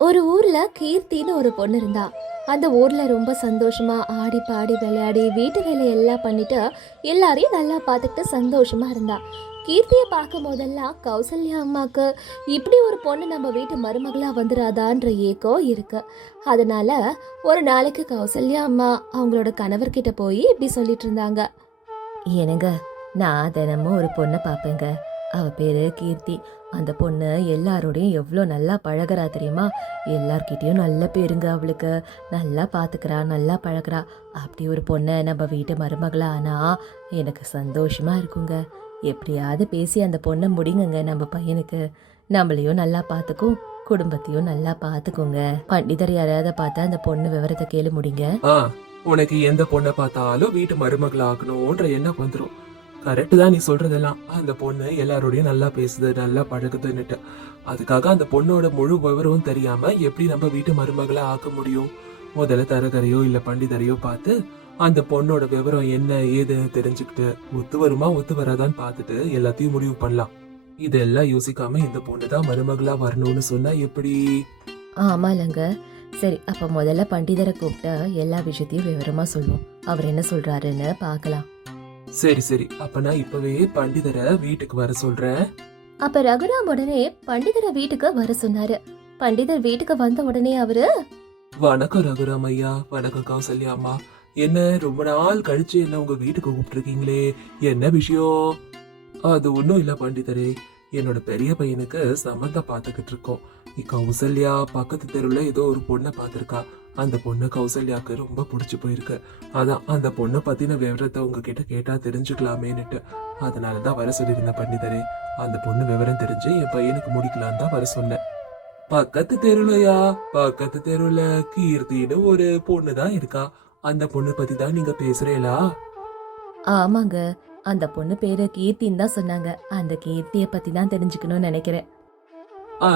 ஒரு ஊர்ல கீர்த்தின்னு ஒரு பொண்ணு இருந்தா. அந்த ஊர்ல ரொம்ப சந்தோஷமா ஆடி பாடி விளையாடி வீட்டு வேலையெல்லாம் பண்ணிட்டு எல்லாரையும் நல்லா பார்த்துக்கிட்டு சந்தோஷமா இருந்தா. கீர்த்தியை பார்க்கும் போதெல்லாம் கௌசல்யா அம்மாவுக்கு இப்படி ஒரு பொண்ணு நம்ம வீட்டு மருமகளாக வந்துடாதான்ற ஏக்கம் இருக்கு. அதனால ஒரு நாளைக்கு கௌசல்யா அம்மா அவங்களோட கணவர்கிட்ட போய் இப்படி சொல்லிட்டு இருந்தாங்க. எனங்க நான் தினமும் ஒரு பொண்ணை பார்ப்பேங்க. அவ பேரு கீர்த்தி. அந்த பொண்ணு எல்லாரோடையும் எவ்வளோ நல்லா பழகுறா தெரியுமா? எல்லார்கிட்டேயும் நல்ல பேருங்க அவளுக்கு. நல்லா பார்த்துக்கிறா நல்லா பழகுறா. அப்படி ஒரு பொண்ணை நம்ம வீட்டு மருமகளா ஆனா எனக்கு சந்தோஷமாக இருக்குங்க. எப்படியாவது பேசி அந்த பொண்ணை முடிங்குங்க நம்ம பையனுக்கு. நம்மளையும் நல்லா பார்த்துக்கும் குடும்பத்தையும் நல்லா பார்த்துக்கோங்க பண்டிதர் யாரையாவது பார்த்தா அந்த பொண்ணு விவரத்தை கேளு முடிங்க. உனக்கு எந்த பொண்ணை பார்த்தாலும் வீட்டு மருமகள் ஆகணும்ன்ற எண்ணம் வந்துடும் கரெக்டு தான் நீ சொல்றதெல்லாம். அந்த பொண்ணு எல்லாரோடையும் நல்லா பேசுது நல்லா பழகுதுன்னுட்டு. அதுக்காக அந்த பொண்ணோட முழு விவரமும் தெரியாம எப்படி நம்ம வீட்டு மருமகளை ஆக்க முடியும்? முதல்ல தரகரையோ இல்ல பண்டிதரையோ பார்த்து அந்த பொண்ணோட விவரம் என்ன ஏதுன்னு தெரிஞ்சுக்கிட்டு ஒத்து வருமா ஒத்து வராதான்னு பார்த்துட்டு எல்லாத்தையும் முடிவு பண்ணலாம். இதெல்லாம் யோசிக்காம இந்த பொண்ணு தான் மருமகளா வரணும்னு சொன்னா எப்படி? ஆமாலங்க சரி அப்ப முதல்ல பண்டிதரை கூப்பிட்டா எல்லா விஷயத்தையும் விவரமா சொல்லுவோம் அவர் என்ன சொல்றாருன்னு பார்க்கலாம். சரி சரி. அப்ப நான் இப்பவே பண்டிதரை வீட்டுக்கு வர சொல்றேன். அப்ப ரகுராம் உடனே பண்டிதரை வீட்டுக்கு வர சொன்னாரு. பண்டிதர் வீட்டுக்கு வந்த உடனே அவரு வணக்கம் ரகுராம் ஐயா வணக்கம் கௌசல்யா அம்மா. என்ன ரொம்ப நாள் கழிச்சு என்ன உங்க வீட்டுக்கு கூப்பிட்டுருக்கீங்களே? என்ன விஷயம்? அது ஒண்ணும் இல்ல பண்டிதரே. என்னோட பெரிய பையனுக்கு சம்மந்தம் பார்த்துக்கிட்டு இருக்கோம். கௌசல்யா பக்கத்து தெருவுல ஏதோ ஒரு பொண்ணை பார்த்திருக்கா. அந்த பொண்ணு கௌசல்யாக்கு ரொம்ப பிடிச்சு போயிருக்கு. அதான் அந்த பொண்ணை பத்தின விவரத்தை உங்ககிட்ட கேட்டா தெரிஞ்சுக்கலாமேன்னுட்டு. அதனாலதான் வர சொல்லியிருந்தேன் பண்டிதரே அந்த பொண்ணு விவரம் தெரிஞ்சு என் பையனுக்கு முடிக்கலாம் தான் வர சொன்னேன். பக்கத்து தெருவுலயா பக்கத்து தெருவுல கீர்த்தின்னு ஒரு பொண்ணு தான் இருக்கா. அந்த பொண்ணு பத்தி தான் நீங்க பேசுறீங்களா? ஆமாங்க அந்த பொண்ணு பேரு கீர்த்தின்னு தான் சொன்னாங்க. அந்த கீர்த்திய பத்தி தான் தெரிஞ்சுக்கணும்னு நினைக்கிறேன்.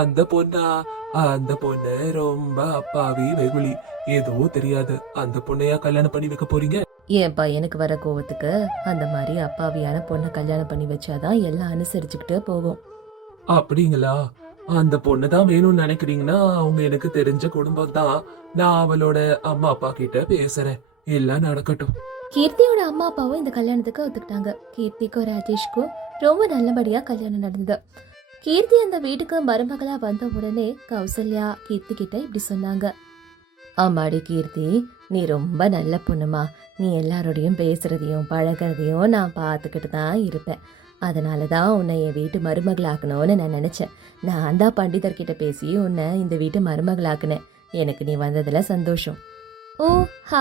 அந்த பொண்ணா? அந்த பொண்ணு ரொம்ப அப்பாவி வெகுளி. ஏதோ தெரியாது. அந்த பொண்ணையா கல்யாணம் பண்ணி வைக்க போறீங்க? என் பையனுக்கு வர கோவத்துக்கு? அந்த மாதிரி அப்பாவியான பொண்ணை கல்யாணம் பண்ணி வச்சாதான் எல்லாம் அனுசரிச்சுக்கிட்டு போகும். அப்படிங்களா? அந்த பொண்ணு தான் வேணும்னு நினைக்கிறீங்கன்னா அவங்க எனக்கு தெரிஞ்ச குடும்பம் தான். நான் அவளோட அம்மா அப்பா கிட்ட பேசுறேன். எல்லாம் நடக்கட்டும். கீர்த்தியோட அம்மா அப்பாவும் இந்த கல்யாணத்துக்கு ஒத்துக்கிட்டாங்க. கீர்த்திக்கும் ராஜேஷ்க்கும் ரொம்ப நல்லபடியா கல்யாணம் நடந்தது. கீர்த்தி அந்த வீட்டுக்கு மருமகளா வந்த உடனே கௌசல்யா கீர்த்தி கிட்ட இப்படி சொன்னாங்க. ஆமாடி கீர்த்தி நீ ரொம்ப நல்ல பொண்ணுமா. நீ எல்லாரோடையும் பேசுறதையும் பழகிறதையும் நான் பார்த்துக்கிட்டு தான் இருப்பேன். அதனால தான் உன்னை என் வீட்டு மருமகளாக்கணும்னு நான் நினச்சேன். நான் தான் பண்டிதர்கிட்ட பேசி உன்னை இந்த வீட்டு மருமகளாக்குனேன். எனக்கு நீ வந்ததுல சந்தோஷம். ஓ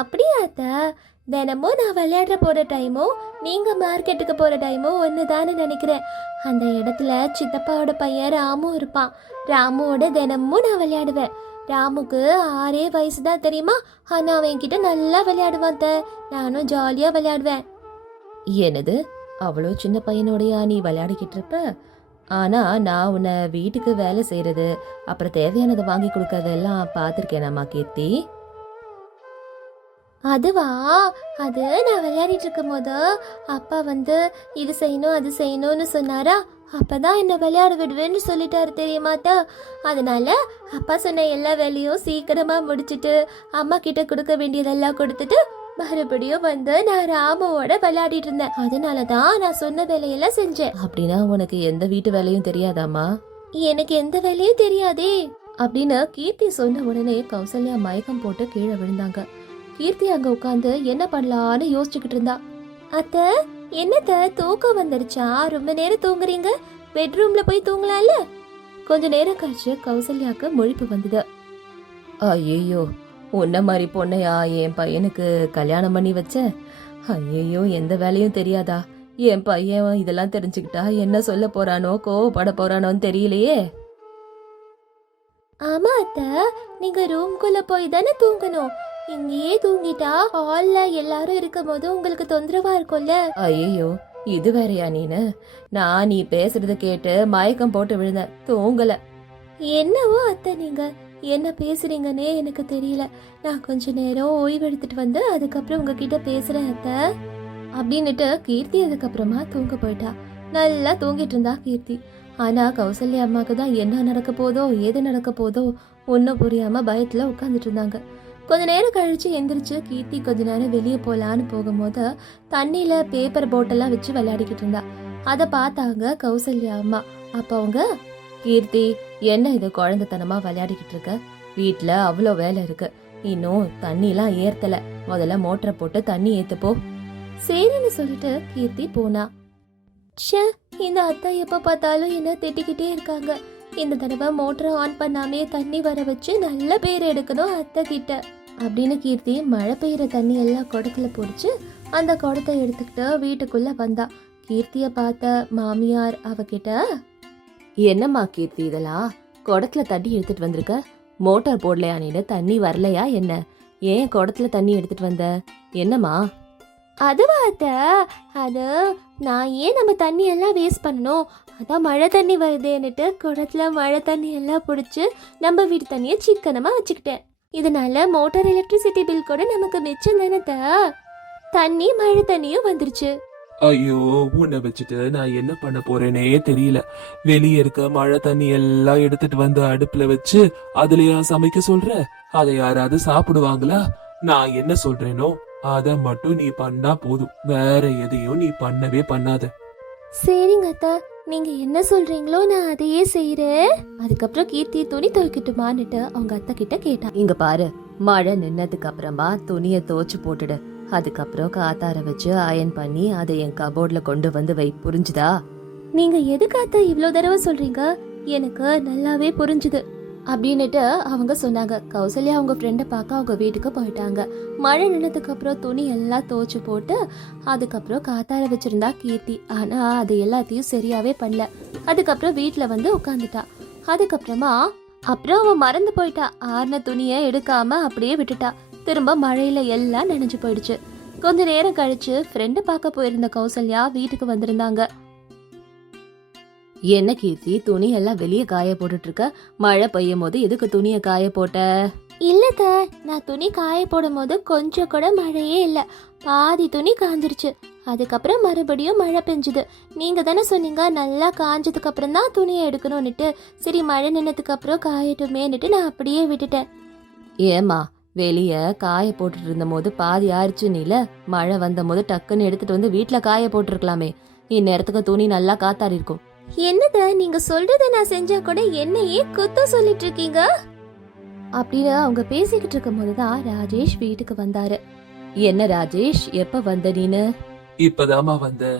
அப்படியா அத்த. தினமும் நான் விளையாடுற போகிற டைமும் நீங்கள் மார்க்கெட்டுக்கு போகிற டைமும் ஒன்று நினைக்கிறேன். அந்த இடத்துல சித்தப்பாவோட பையன் ராமு இருப்பான். ராமுவோட தினமும் நான் விளையாடுவேன். ராமுக்கு ஆறே வயசு தான் தெரியுமா? ஆனால் அவன் என்கிட்ட நல்லா விளையாடுவான் அத்தை. நானும் ஜாலியாக விளையாடுவேன். என்னது? அவ்வளோ சின்ன பையனோடையா நீ விளையாடிக்கிட்டு இருப்ப? ஆனால் நான் உன்னை வீட்டுக்கு வேலை செய்கிறது அப்புறம் தேவையானதை வாங்கி கொடுக்கறதெல்லாம் பார்த்துருக்கேனாம்மா கீர்த்தி. அதுவா? அது நான் விளையாடிட்டு இருக்கும் போது அப்பா வந்து இது செய்யணும் அது செய்யணும்னு சொன்னாரா? அப்பதான் என்ன விளையாட விடுவேன்னு சொல்லிட்டாரு தெரியுமாட்டா அதனால அப்பா சொன்ன எல்லா வேலையும் சீக்கிரமா முடிச்சிட்டு அம்மா கிட்ட கொடுக்க வேண்டியதெல்லாம் கொடுத்துட்டு மறுபடியும் வந்து நான் ராமுவோட விளையாடிட்டு இருந்தேன். அதனால தான் நான் சொன்ன வேலையெல்லாம் செஞ்சேன். அப்படின்னா உனக்கு எந்த வீட்டு வேலையும் தெரியாதாம்மா? எனக்கு எந்த வேலையும் தெரியாதே! அப்படின்னு கீர்த்தி சொன்ன உடனே கௌசல்யா மயக்கம் போட்டு கீழே விழுந்தாங்க. கீர்த்தி அங்க உட்காந்து என்ன பண்ணலான்னு யோசிச்சுக்கிட்டு இருந்தா. அத்தை என்னத்த தூக்கம் வந்துருச்சா? ரொம்ப நேரம் தூங்குறீங்க? பெட்ரூம்ல போய் தூங்கலாம்ல? கொஞ்ச நேரம் கழிச்சு கௌசல்யாக்கு முழிப்பு வந்தது. ஐயோ உன்ன மாதிரி பொண்ணையா என் பையனுக்கு கல்யாணம் பண்ணி வச்ச? ஐயோ எந்த வேலையும் தெரியாதா? என் பையன் இதெல்லாம் தெரிஞ்சுக்கிட்டா என்ன சொல்ல போறானோ கோவப்பட போறானோன்னு தெரியலையே. ஆமா அத்தை. நீங்க ரூம்குள்ள போய் தானே தூங்கணும். இங்கேயே தூங்கிட்டா? ஹால்ல எல்லாரும் இருக்கும் போது உங்களுக்கு தொந்தரவா இருக்கும்ல? ஐயோ இது வேறயா நீனு? நான் நீ பேசுறத கேட்டு மயக்கம் போட்டு விழுந்தேன். தூங்கல. என்னவோ அத்தை நீங்க? என்ன பேசுறீங்கன்னே எனக்கு தெரியல. நான் கொஞ்ச நேரம் ஓய்வு எடுத்துட்டு வந்து அதுக்கப்புறம் உங்ககிட்ட பேசுறேன் அத்தை. அப்படின்னுட்டு கீர்த்தி அதுக்கப்புறமா தூங்க போயிட்டா. நல்லா தூங்கிட்டு இருந்தா கீர்த்தி. ஆனா கௌசல்யா அம்மாக்கு தான் என்ன நடக்க போதோ ஏது நடக்க போதோ ஒன்றும் புரியாம பயத்துல உட்காந்துட்டு இருந்தாங்க. கொஞ்ச நேரம் கழிச்சு எந்திரிச்சு கீர்த்தி கொஞ்ச நேரம் வெளியே போலான்னு போகும்போது தண்ணியில பேப்பர் போட்டெல்லாம் வச்சு விளையாடிக்கிட்டு இருந்தா. அதை பார்த்தாங்க கௌசல்யா அம்மா. அப்ப அவங்க கீர்த்தி என்ன இது குழந்தைத்தனமா விளையாடிக்கிட்டு இருக்க? வீட்ல அவ்வளோ வேலை இருக்கு. இன்னும் தண்ணிலாம் ஏத்தல. முதல்ல மோட்டரை போட்டு தண்ணி ஏத்துப்போ. சரின்னு சொல்லிட்டு கீர்த்தி போனா. ச்சே இந்த அத்தா எப்ப பார்த்தாலும் என்ன திட்டிக்கிட்டே இருக்காங்க. இந்த தடவை மோட்டரை ஆன் பண்ணாமே தண்ணி வர வச்சு நல்ல பேர் எடுக்கணும் அத்தை கிட்ட அப்படின்னு கீர்த்தி மழை பெய்யுற தண்ணி எல்லாம் குடத்துல பிடிச்சி அந்த குடத்தை எடுத்துக்கிட்டு வீட்டுக்குள்ள வந்தா. கீர்த்திய பார்த்த மாமியார் அவகிட்ட என்னம்மா கீர்த்தி இதெல்லாம்? குடத்துல தண்ணி எடுத்துட்டு வந்திருக்க? மோட்டார் போடலையா நீனு? தண்ணி வரலையா என்ன? ஏன் குடத்துல தண்ணி எடுத்துட்டு வந்த? என்னம்மா? அதுவா அத்த அது நான் ஏன் நம்ம தண்ணி எல்லாம் வேஸ்ட் பண்ணணும்? அதான் மழை தண்ணி வருதேன்னுட்டு குடத்துல மழை தண்ணி எல்லாம் பிடிச்சி நம்ம வீட்டு தண்ணியை சிக்கனமாக வச்சுக்கிட்டேன். இதனால மோட்டார் எலக்ட்ரிசிட்டி பில் கூட நமக்கு மிச்சம் தானே அத்தை? தண்ணி மழை தண்ணியும் வந்துருச்சு. ஐயோ உன்னை வச்சுட்டு நான் என்ன பண்ண போறேனே தெரியல. வெளியே இருக்க மழை தண்ணி எல்லாம் எடுத்துட்டு வந்து அடுப்புல வச்சு அதுலயா சமைக்க சொல்ற? அதை யாராவது சாப்பிடுவாங்களா? நான் என்ன சொல்றேனோ அத மட்டும் நீ பண்ணா போதும். வேற எதையும் நீ பண்ணவே பண்ணாத. சரிங்க அத்தா. நீங்க என்ன சொல்றீங்களோ நான் அதையே செய்யறேன் அதுக்கப்புறம் கீர்த்தி துணி துவைக்கட்டுமான்னுட்டு அவங்க அத்தை கிட்ட கேட்டா. இங்க பாரு மழை நின்னதுக்கு அப்புறமா துணிய துவைச்சு போட்டுடு. அதுக்கப்புறம் காத்தார வச்சு அயன் பண்ணி அதை என் கபோர்ட்ல கொண்டு வந்து வை புரிஞ்சுதா? நீங்க எதுக்கு அத்தா இவ்ளோ தடவை சொல்றீங்க? எனக்கு நல்லாவே புரிஞ்சுது. அப்படின்னுட்டு அவங்க சொன்னாங்க. கௌசல்யா அவங்க ஃப்ரெண்டை பார்க்க அவங்க வீட்டுக்கு போயிட்டாங்க. மழை நின்னதுக்கப்புறம் துணி எல்லாம் துவச்சி போட்டு அதுக்கப்புறம் காத்தார வச்சிருந்தா கீர்த்தி. ஆனால் அது எல்லாத்தையும் சரியாகவே பண்ணல. அதுக்கப்புறம் வீட்டில் வந்து உட்காந்துட்டா அதுக்கப்புறமா அப்புறம் அவன் மறந்து போயிட்டா. ஆறுன துணியை எடுக்காம அப்படியே விட்டுட்டா. திரும்ப மழையில எல்லாம் நனைஞ்சு போயிடுச்சு. கொஞ்ச நேரம் கழிச்சு ஃப்ரெண்டு பார்க்க போயிருந்த கௌசல்யா வீட்டுக்கு வந்திருந்தாங்க. என்ன கீர்த்தி துணி எல்லாம் வெளியே காய போட்டுட்டு இருக்க மழை பெய்யும் போது எதுக்கு துணிய காய போட்ட? இல்லத்த நான் துணி காய போடும் போது கொஞ்சம் கூட மழையே இல்லை. பாதி துணி காஞ்சிருச்சு. அதுக்கப்புறம் மறுபடியும் மழை பெஞ்சுது. நீங்க தானே சொன்னீங்க நல்லா காஞ்சதுக்கு அப்புறம் தான் துணியை எடுக்கணும்னுட்டு. சரி மழை நின்னதுக்கு அப்புறம் காயட்டுமேன்னுட்டு நான் அப்படியே விட்டுட்டேன். ஏமா வெளிய காய போட்டுட்டு இருந்த போது பாதி ஆயிடுச்சு நீல. மழை வந்த போது டக்குன்னு எடுத்துட்டு வந்து வீட்ல காய போட்டிருக்கலாமே. இந்நேரத்துக்கு துணி நல்லா காத்தாடி இருக்கும். என்னத நீங்க சொல்றத நான் செஞ்சா கூட என்னையே குத்தம் சொல்லிட்டு இருக்கீங்க அப்படின்னு அவங்க பேசிக்கிட்டு இருக்கும் போதுதான் ராஜேஷ் வீட்டுக்கு வந்தாரு. என்ன ராஜேஷ் எப்ப வந்த நீனு? இப்பதாம்மா வந்த.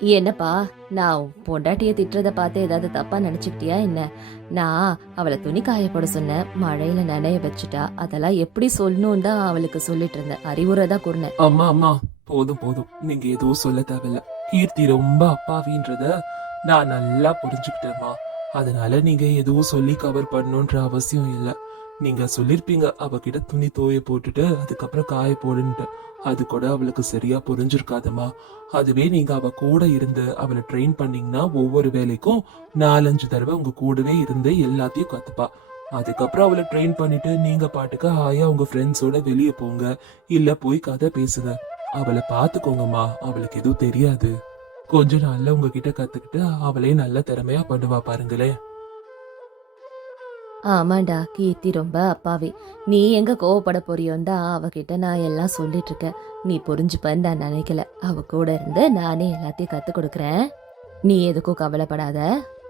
என்னப்பா நான் உன் பொண்டாட்டிய திட்டுறத பார்த்து ஏதாவது தப்பா நினைச்சுக்கிட்டியா என்ன? நான் அவளை துணி காய போட சொன்னேன் மழையில நனைய வச்சுட்டா அதெல்லாம் எப்படி சொல்லணும் தான் அவளுக்கு சொல்லிட்டு இருந்தேன். அறிவுரை தான் கூறினேன். அம்மா அம்மா போதும் போதும். நீங்க எதுவும் சொல்ல தேவையில்ல. கீர்த்தி ரொம்ப அப்பாவின்றத நான் நல்லா புரிஞ்சுக்கிட்டேம்மா. அதனால நீங்க எதுவும் சொல்லி கவர் பண்ணுன்ற அவசியம் இல்லை. நீங்க சொல்லிருப்பீங்க அவகிட்ட துணி தோய போட்டுட்டு அதுக்கப்புறம் காய போடுன்ட்டு. அது கூட அவளுக்கு சரியா புரிஞ்சிருக்காதம்மா அதுவே நீங்க அவ கூட இருந்து அவளை ட்ரெயின் பண்ணீங்கன்னா ஒவ்வொரு வேலைக்கும் நாலஞ்சு தடவை உங்க கூடவே இருந்து எல்லாத்தையும் கத்துப்பா. அதுக்கப்புறம் அவளை ட்ரெயின் பண்ணிட்டு நீங்க பாட்டுக்கு ஆயா உங்க ஃப்ரெண்ட்ஸோட வெளியே போங்க. இல்ல போய் கதை பேசுங்க. அவளை பார்த்துக்கோங்கம்மா. அவளுக்கு எதுவும் தெரியாது. கொஞ்ச நாள்ல உங்ககிட்ட கத்துக்கிட்டு அவளே நல்ல திறமையா பண்ணுவா பாருங்களேன் ஆமாண்டா கீர்த்தி ரொம்ப அப்பாவி. நீ எங்க கோவப்பட போறியோன்னு தான் அவகிட்ட நான் எல்லாம் சொல்லிட்டு இருக்கேன். நீ புரிஞ்சுப்பன்னு நான் நினைக்கல. அவ கூட இருந்து நானே எல்லாத்தையும் கத்து கொடுக்குறேன். நீ எதுக்கும் கவலைப்படாத.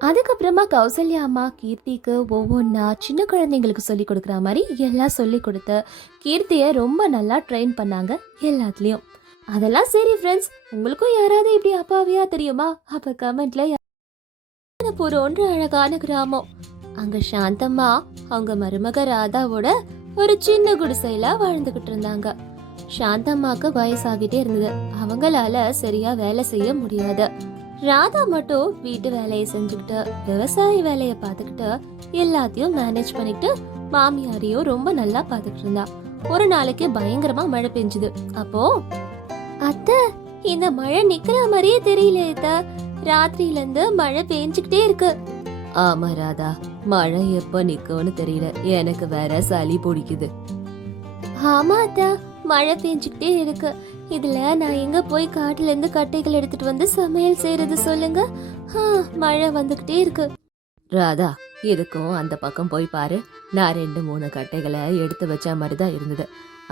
அதுக்கப்புறமா கௌசல்யா அம்மா கீர்த்திக்கு ஒவ்வொன்றா சின்ன குழந்தைங்களுக்கு சொல்லி கொடுக்குற மாதிரி எல்லாம் சொல்லி கொடுத்து கீர்த்தியை ரொம்ப நல்லா ட்ரெயின் பண்ணாங்க எல்லாத்துலேயும். அதெல்லாம் சரி ஃப்ரெண்ட்ஸ் உங்களுக்கும் யாராவது இப்படி அப்பாவியா தெரியுமா? அப்ப கமெண்ட்ல புரோன்ற அழகான கிராமம். அங்க சாந்தம்மா அவங்க மருமக ராதாவோட ஒரு சின்ன குடிசையில வாழ்ந்துகிட்டு இருந்தாங்க. சாந்தம்மாக்கு வயசாகிட்டே இருந்தது. அவங்களால சரியா வேலை செய்ய முடியாது. ராதா மட்டும் வீட்டு வேலையை செஞ்சுக்கிட்டு விவசாய வேலையை பார்த்துக்கிட்டு எல்லாத்தையும் மேனேஜ் பண்ணிக்கிட்டு மாமியாரையும் ரொம்ப நல்லா பார்த்துக்கிட்டு இருந்தா. ஒரு நாளைக்கு பயங்கரமா மழை பெஞ்சுது. அப்போ அத்தை இந்த மழை நிக்கிற மாதிரியே தெரியல அத்தை ராத்திரியில இருந்து மழை பெஞ்சுக்கிட்டே இருக்கு. ஆமா ராதா. மழை எப்ப நிக்கும்னு தெரியல. எனக்கு வேற சளி பிடிக்குது. ஆமா அத்தா. மழை பெஞ்சுக்கிட்டே இருக்கு. இதுல நான் எங்க போய் காட்டுல இருந்து கட்டைகள் எடுத்துட்டு வந்து சமையல் செய்யறது சொல்லுங்க? மழை வந்துகிட்டே இருக்கு. ராதா இதுக்கும் அந்த பக்கம் போய் பாரு. நான் ரெண்டு மூணு கட்டைகளை எடுத்து வச்ச மாதிரி தான் இருந்தது.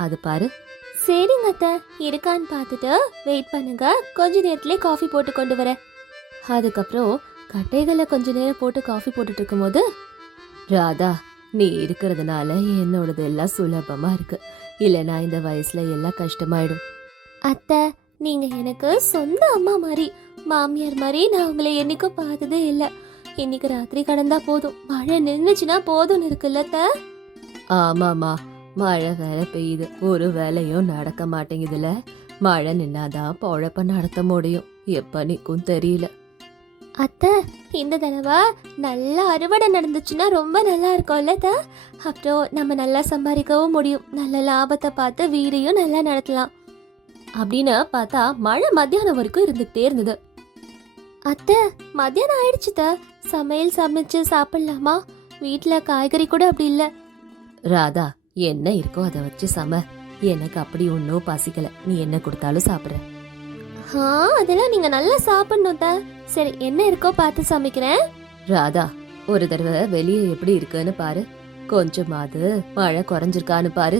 அது பாரு சரிங்க அத்தை. இருக்கான்னு பார்த்துட்டு வெயிட் பண்ணுங்க. கொஞ்ச நேரத்திலே காஃபி போட்டு கொண்டு வரேன். அதுக்கப்புறம் கட்டைகளை கொஞ்ச நேரம் போட்டு காஃபி போட்டுட்டு இருக்கும்போது ராதா நீ இருக்கிறதுனால என்னோடது எல்லாம் சுலபமா இருக்கு. இல்லைனா இந்த வயசுல எல்லாம் கஷ்டமாயிடும். அத்தை நீங்க எனக்கு சொந்த அம்மா மாதிரி மாமியார் மாதிரி நான் உங்களை என்னைக்கும் பார்த்ததே இல்லை. இன்னைக்கு ராத்திரி கடந்தா போதும். மழை நின்றுச்சுன்னா போதும்னு இருக்குல்ல அத்தை? ஆமாமா மழை வேற பெய்யுது. ஒரு வேலையும் நடக்க மாட்டேங்குதுல. மழை நின்னாதான் பொழப்ப நடத்த முடியும். எப்ப நிக்கும் தெரியல. அத்தை இந்த தடவை நல்ல அறுவடை நடந்துச்சுன்னா ரொம்ப நல்லா இருக்கும்ல அத்தை. அப்புறம் நம்ம நல்லா சம்பாதிக்கவும் முடியும். நல்ல லாபத்தை பார்த்து வீடையும் நல்லா நடத்தலாம். அப்படின்னு பார்த்தா மழை மத்தியானம் வரைக்கும் இருந்துகிட்டே இருந்தது. அத்தை மத்தியானம் ஆயிடுச்சு. சமையல் சமைச்சு சாப்பிடலாமா? வீட்ல காய்கறி கூட அப்படி இல்ல. ராதா என்ன இருக்கோ அதை வச்சு சம. எனக்கு அப்படி ஒன்றும் பசிக்கல. நீ என்ன கொடுத்தாலும் சாப்பிடுற ஆ அதெல்லாம் நீங்க நல்லா சாப்பிடணும் அத்தை. சரி என்ன இருக்கோ பார்த்து சமைக்கிறேன். ராதா ஒரு தடவை வெளியே எப்படி இருக்குன்னு பாரு. கொஞ்சமாவது மழை குறைஞ்சிருக்கான்னு பாரு.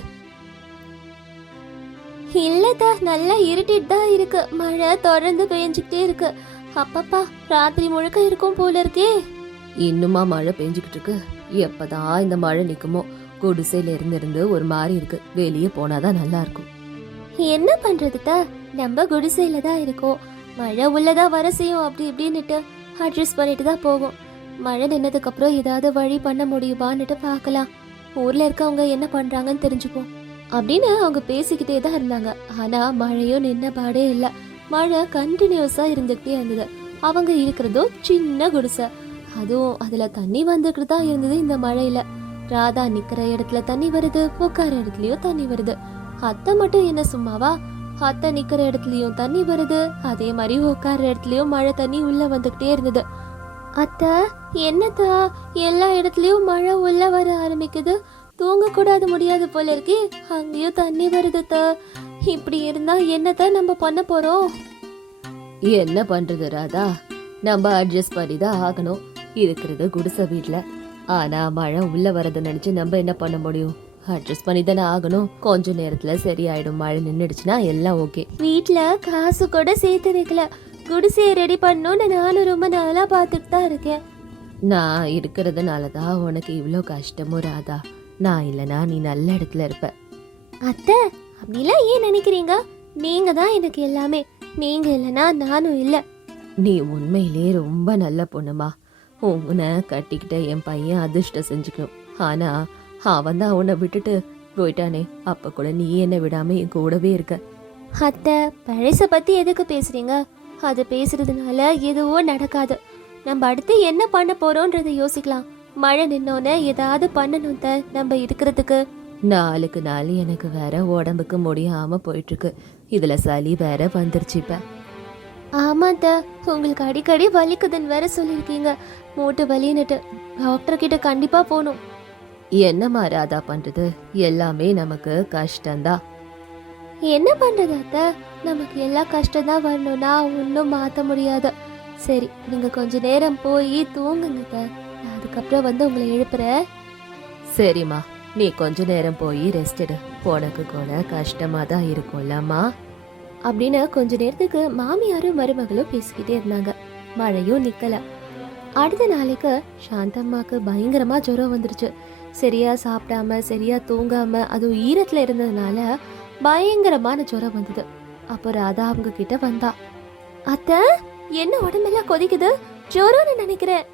இல்லதா நல்லா இருட்டிட்டு தான் இருக்கு. மழை தொடர்ந்து பெஞ்சுக்கிட்டே இருக்கு. அப்பப்பா ராத்திரி முழுக்க இருக்கும் போல இருக்கே. இன்னுமா மழை பெஞ்சுக்கிட்டு இருக்கு. எப்பதான் இந்த மழை நிக்குமோ. குடிசையில இருந்திருந்து ஒரு மாதிரி இருக்கு. வெளியே போனாதான் நல்லா இருக்கும் என்ன பண்றதுதா நம்ம குடிசையில தான் இருக்கோம். மழை உள்ளதா வர செய்யும் அப்படி இப்படின்னுட்டு அட்ஜஸ்ட் பண்ணிட்டு தான் போகும் மழை நின்னதுக்கு அப்புறம் ஏதாவது வழி பண்ண முடியுமான்னுட்டு பார்க்கலாம். ஊர்ல இருக்கவங்க என்ன பண்றாங்கன்னு தெரிஞ்சுப்போம். அப்படின்னு அவங்க பேசிக்கிட்டே தான் இருந்தாங்க. ஆனா மழையும் நின்ன பாடே இல்லை. மழை கண்டினியூஸா இருந்துகிட்டே இருந்தது. அவங்க இருக்கிறதும் சின்ன குடிசை. அதுவும் அதுல தண்ணி வந்துக்கிட்டு தான் இருந்தது இந்த மழையில. ராதா நிக்கிற இடத்துல தண்ணி வருது உட்கார இடத்துலயும் தண்ணி வருது. அத்தை மட்டும் என்ன சும்மாவா? அத்தை நிக்கிற இடத்துலயும் தண்ணி வருது அதே மாதிரி உட்கார இடத்துலயும் மழை தண்ணி உள்ள வந்துகிட்டே இருந்தது. அத்தை என்னத்தா? எல்லா இடத்துலயும் மழை உள்ள வர ஆரம்பிக்குது. தூங்க கூடாது முடியாது போல இருக்கு. அங்கேயும் தண்ணி வருதுத்தா இப்படி இருந்தா என்னத்தான் நம்ம பண்ண போறோம்? என்ன பண்றது ராதா? நம்ம அட்ஜஸ்ட் பண்ணி தான் ஆகணும். இருக்கிறது குடிசை வீட்டில் ஆனா மழை உள்ள வரத நினைச்சு நம்ம என்ன பண்ண முடியும்? அட்ஜஸ்ட் பண்ணி தானே ஆகணும். கொஞ்ச நேரத்துல சரியாயிடும். மழை நின்னுடுச்சுன்னா எல்லாம் ஓகே வீட்ல காசு கூட சேர்த்து வைக்கல. குடிசையை ரெடி பண்ணணும்னு நானும் ரொம்ப நாளா பார்த்துட்டு தான் இருக்கேன். நான் இருக்கிறதுனால தான் உனக்கு இவ்வளோ கஷ்டமும் ராதா? நான் இல்லைனா நீ நல்ல இடத்துல இருப்ப. அத்தை அப்படிலாம் ஏன் நினைக்கிறீங்க? நீங்க தான் எனக்கு எல்லாமே. நீங்க இல்லைன்னா நானும் இல்ல. நீ உண்மையிலே ரொம்ப நல்ல பொண்ணுமா. உன்னை கட்டிக்கிட்ட என் பையன் அதிர்ஷ்டம் செஞ்சுக்கணும் ஆனா அவன் தான் உன்னை விட்டுட்டு போயிட்டானே. அப்ப கூட நீ என்னை விடாம என் கூடவே இருக்க. அத்தை பழச பத்தி எதுக்கு பேசுறீங்க? அது பேசுறதுனால எதுவும் நடக்காது. நம்ம அடுத்து என்ன பண்ண போறோம்ன்றதை யோசிக்கலாம். மழை நின்னோன்னு ஏதாவது பண்ணணும் அத்தை, நம்ம இருக்கிறதுக்கு. நாளுக்கு நாள் எனக்கு வேற உடம்புக்கு முடியாம போயிட்டு இருக்கு இதுல சளி வேற வந்துருச்சு இப்ப. ஆமா அத்தை உங்களுக்கு அடிக்கடி வலிக்குதுன்னு வேற சொல்லியிருக்கீங்க. மூட்டு வலின்னுட்டு. டாக்டர் கிட்ட கண்டிப்பா போகணும். என்னம்மா ராதா பண்றது? எல்லாமே நமக்கு கஷ்டம்தான். என்ன பண்றது அத்தை? நமக்கு எல்லா கஷ்டம் தான் வரணும்னா ஒன்றும் மாற்ற முடியாது. சரி நீங்க கொஞ்ச நேரம் போய் தூங்குங்க. நான் அதுக்கப்புறம் வந்து உங்களை எழுப்புறேன். சரிம்மா நீ கொஞ்ச நேரம் போய் ரெஸ்ட் எடு. உனக்கு கூட கஷ்டமா தான் இருக்கும்லம்மா. அப்படின்னு கொஞ்ச நேரத்துக்கு மாமியாரும் மருமகளும் பேசிக்கிட்டே இருந்தாங்க. மழையும் நிக்கல. அடுத்த நாளைக்கு சாந்தம்மாக்கு பயங்கரமா ஜுரம் வந்துருச்சு. சரியா சாப்பிடாம சரியா தூங்காம அதுவும் ஈரத்துல இருந்ததுனால பயங்கரமான ஜுரம் வந்தது. அப்போ ராதா அவங்க கிட்ட வந்தா அத்தை என்ன உடம்பெல்லாம் கொதிக்குது? ஜுரம்னு நினைக்கிறேன்.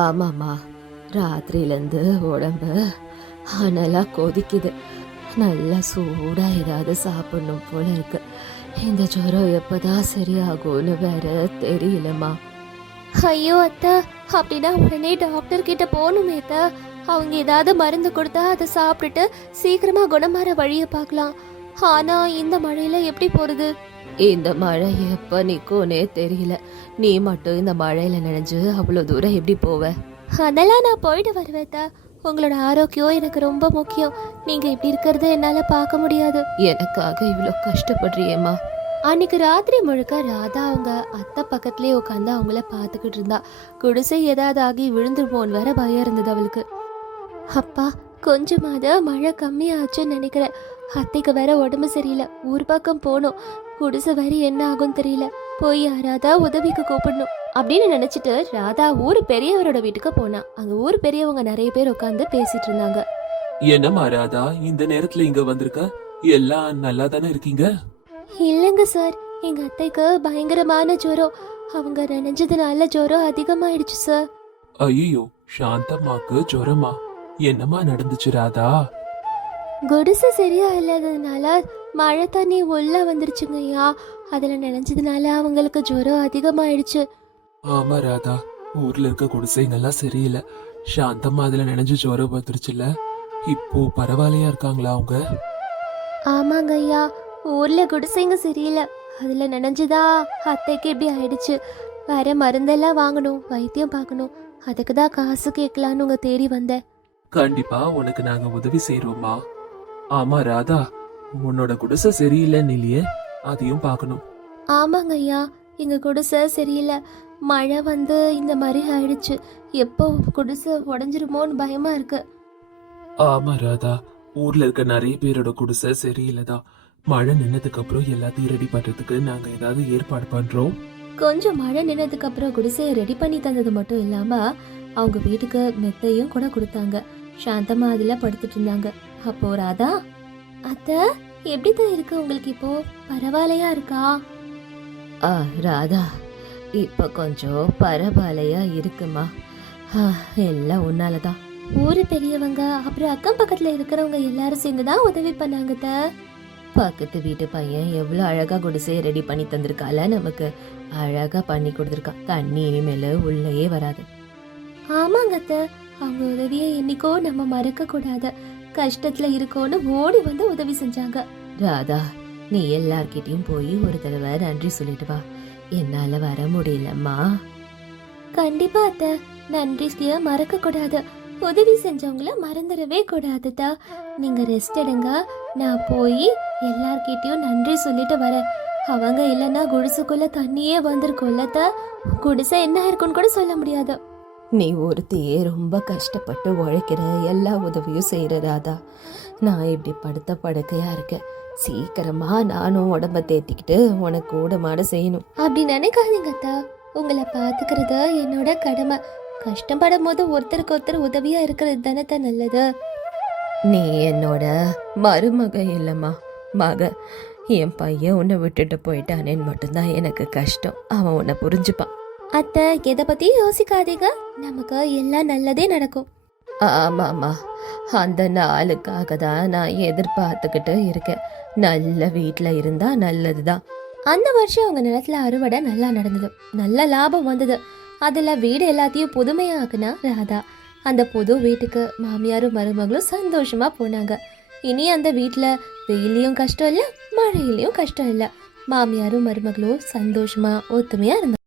ஆமாம்மா ராத்திரியிலேருந்து உடம்பு நல்லா கொதிக்குது. நல்லா சூடா ஏதாவது சாப்பிடணும் போல இருக்கு. இந்த ஜுரம் எப்பதான் சரியாகும்னு வேற தெரியலம்மா. ஐயோ அத்தை அப்படின்னா உடனே டாக்டர் கிட்ட போகணுமே அத்தை. அவங்க ஏதாவது மருந்து கொடுத்தா அதை சாப்பிட்டுட்டு சீக்கிரமா குணமாற வழியை பார்க்கலாம். ஆனா இந்த மழையில எப்படி போறது? இந்த மழை எப்ப நிக்கும்னே தெரியல. நீ மட்டும் இந்த மழையில நினைஞ்சு அவ்வளோ தூரம் எப்படி போவ? அதெல்லாம் நான் போயிட்டு வருவேன் அத்தை. உங்களோட ஆரோக்கியம் எனக்கு ரொம்ப முக்கியம். நீங்க இப்படி இருக்கிறத என்னால பார்க்க முடியாது. எனக்காக இவ்வளோ கஷ்டப்படுறியேம்மா. அன்னைக்கு ராத்திரி முழுக்க ராதா அவங்க அத்தை பக்கத்துலயே உட்காந்து அவங்கள பார்த்துக்கிட்டு இருந்தா. குடிசை ஏதாவது ஆகி விழுந்துருமோன்னு வேற பயம் இருந்தது அவளுக்கு. அப்பா கொஞ்சமாவது மழை கம்மியாச்சுன்னு நினைக்கிறேன். அத்தைக்கு வேற உடம்பு சரியில்லை. ஊர் பக்கம் போகணும். குடிசை வேற என்ன ஆகும் தெரியல. போய் யாராதா உதவிக்கு கூப்பிடணும். அப்படின்னு நினைச்சிட்டு ராதா ஊர் பெரியவரோட வீட்டுக்கு போனா. அங்க ஊர் பெரியவங்க நிறைய பேர் உட்காந்து பேசிட்டு இருந்தாங்க. என்னம்மா ராதா இந்த நேரத்துல இங்க வந்திருக்க? எல்லாம் நல்லா தானே இருக்கீங்க? இல்லைங்க சார். எங்க அத்தைக்கு பயங்கரமான ஜுரம். அவங்க நினைஞ்சதுனால ஜுரம் அதிகமாயிடுச்சு சார். ஐயோ சாந்தம்மாக்கு ஜுரமா? என்னம்மா நடந்துச்சு ராதா? குடிசை சரியா இல்லாததுனால மழை தண்ணி உள்ள வந்துருச்சுங்க ஐயா அதுல நினைஞ்சதுனால அவங்களுக்கு ஜுரம் அதிகமாயிடுச்சு. ஆமா ராதா ஊர்ல இருக்க குடிசைங்கெல்லாம் சரியில்லை. சாந்தம்மா அதுல நினைஞ்சு ஜுரம் வந்துருச்சுல்ல. இப்போ பரவாயில்லையா இருக்காங்களா அவங்க? ஆமாங்க ஐயா ஊர்ல குடிசைங்க சரியில்லை. அதுல நினைஞ்சுதா அத்தைக்கு இப்படி ஆயிடுச்சு. வேற மருந்தெல்லாம் வாங்கணும் வைத்தியம் பார்க்கணும். அதுக்கு தான் காசு கேட்கலான்னு உங்க தேடி வந்தேன். கண்டிப்பா உனக்கு நாங்க உதவி செய்யறோம்மா ஆமா ராதா உன்னோட குடிசை சரியில்லைன்னு இல்லையே அதையும் பார்க்கணும். ஆமாங்க ஐயா எங்க குடிசை சரியில்லை. மழை வந்து இந்த மாதிரி ஆயிடுச்சு. எப்போ குடிசை உடஞ்சிருமோன்னு பயமா இருக்கு. ஆமா ராதா. ஊர்ல இருக்க நிறைய பேரோட குடிசை சரியில்லைதான் மழை நின்னதுக்கு அப்புறம் எல்லாத்தையும் ரெடி பண்றதுக்கு நாங்க ஏதாவது ஏற்பாடு பண்றோம். கொஞ்சம் மழை நின்னதுக்கு அப்புறம் குடிசையை ரெடி பண்ணி தந்தது மட்டும் இல்லாம அவங்க வீட்டுக்கு மெத்தையும் கூட கொடுத்தாங்க. சாந்தமா அதுல படுத்துட்டு இருந்தாங்க. அப்போ ராதா அத்தை எப்படி தான் இருக்கு உங்களுக்கு இப்போ? பரவாயில்லையா இருக்கா? ஆ ராதா. இப்போ கொஞ்சம் பரவாயில்லையா இருக்குமா? எல்லாம் உன்னால தான் ஊர் பெரியவங்க அப்புறம் அக்கம் பக்கத்தில் இருக்கிறவங்க எல்லாரும் சேர்ந்து தான் உதவி பண்ணாங்க த பக்கத்து வீட்டு பையன் எவ்வளோ அழகாக குடிசையை ரெடி பண்ணி தந்திருக்கால நமக்கு. அழகாக பண்ணி கொடுத்துருக்கான் தண்ணி இனிமேல் உள்ளேயே வராது. ஆமாங்க அத்தை. அவங்க உதவியை என்னைக்கோ நம்ம மறக்க கூடாது. கஷ்டத்துல இருக்கோன்னு ஓடி வந்து உதவி செஞ்சாங்க. ராதா நீ எல்லார்கிட்டயும் போய் ஒரு தடவை நன்றி சொல்லிட்டு வா. என்னால வர முடியலம்மா. கண்டிப்பா அத்தை. நன்றிக்கு மறக்க கூடாது உதவி செஞ்சவங்கள மறந்துடவே கூடாதுதா. நீங்க ரெஸ்ட் எடுங்க. நான் போய் எல்லார்கிட்டயும் நன்றி சொல்லிட்டு வரேன். அவங்க இல்லைன்னா குடிசுக்குள்ள தண்ணியே வந்திருக்கும்ல குடிசை என்ன இருக்குன்னு கூட சொல்ல முடியாது. நீ ஒருத்தையே ரொம்ப கஷ்டப்பட்டு உழைக்கிற எல்லா உதவியும் செய்யற ராதா. நான் இப்படி படுத்த படுக்கையா இருக்கேன். சீக்கிரமா நானும் உடம்ப தேத்திக்கிட்டு உனக்கு கூட மாட செய்யணும். அப்படி நினைக்காதீங்க அத்தா. உங்களை பாத்துக்கிறது என்னோட கடமை. கஷ்டப்படும் போது ஒருத்தருக்கு ஒருத்தர் உதவியா இருக்கிறது தானே தான் நல்லது. நீ என்னோட மருமக இல்லம்மா. மக என் பையன் உன்னை விட்டுட்டு போயிட்டானேன்னு மட்டும்தான் எனக்கு கஷ்டம். அவன் உன்னை புரிஞ்சுப்பான். அத்தை எதை பத்தியும் யோசிக்காதீங்க. நமக்கு எல்லாம் நல்லதே நடக்கும். ஆமாம்மா. அந்த நாளுக்காக தான் நான் எதிர்பார்த்துக்கிட்டு இருக்கேன். நல்ல வீட்டில் இருந்தா நல்லதுதான் அந்த வருஷம் அவங்க நிலத்துல அறுவடை நல்லா நடந்தது. நல்ல லாபம் வந்தது. அதில் வீடு எல்லாத்தையும் புதுமையாக்குனா ராதா. அந்த புது வீட்டுக்கு மாமியாரும் மருமகளும் சந்தோஷமாக போனாங்க. இனி அந்த வீட்டில் வெயிலையும் கஷ்டம் இல்லை மழையிலையும் கஷ்டம் இல்லை. மாமியாரும் மருமகளும் சந்தோஷமாக ஒத்துமையாக இருந்தாங்க.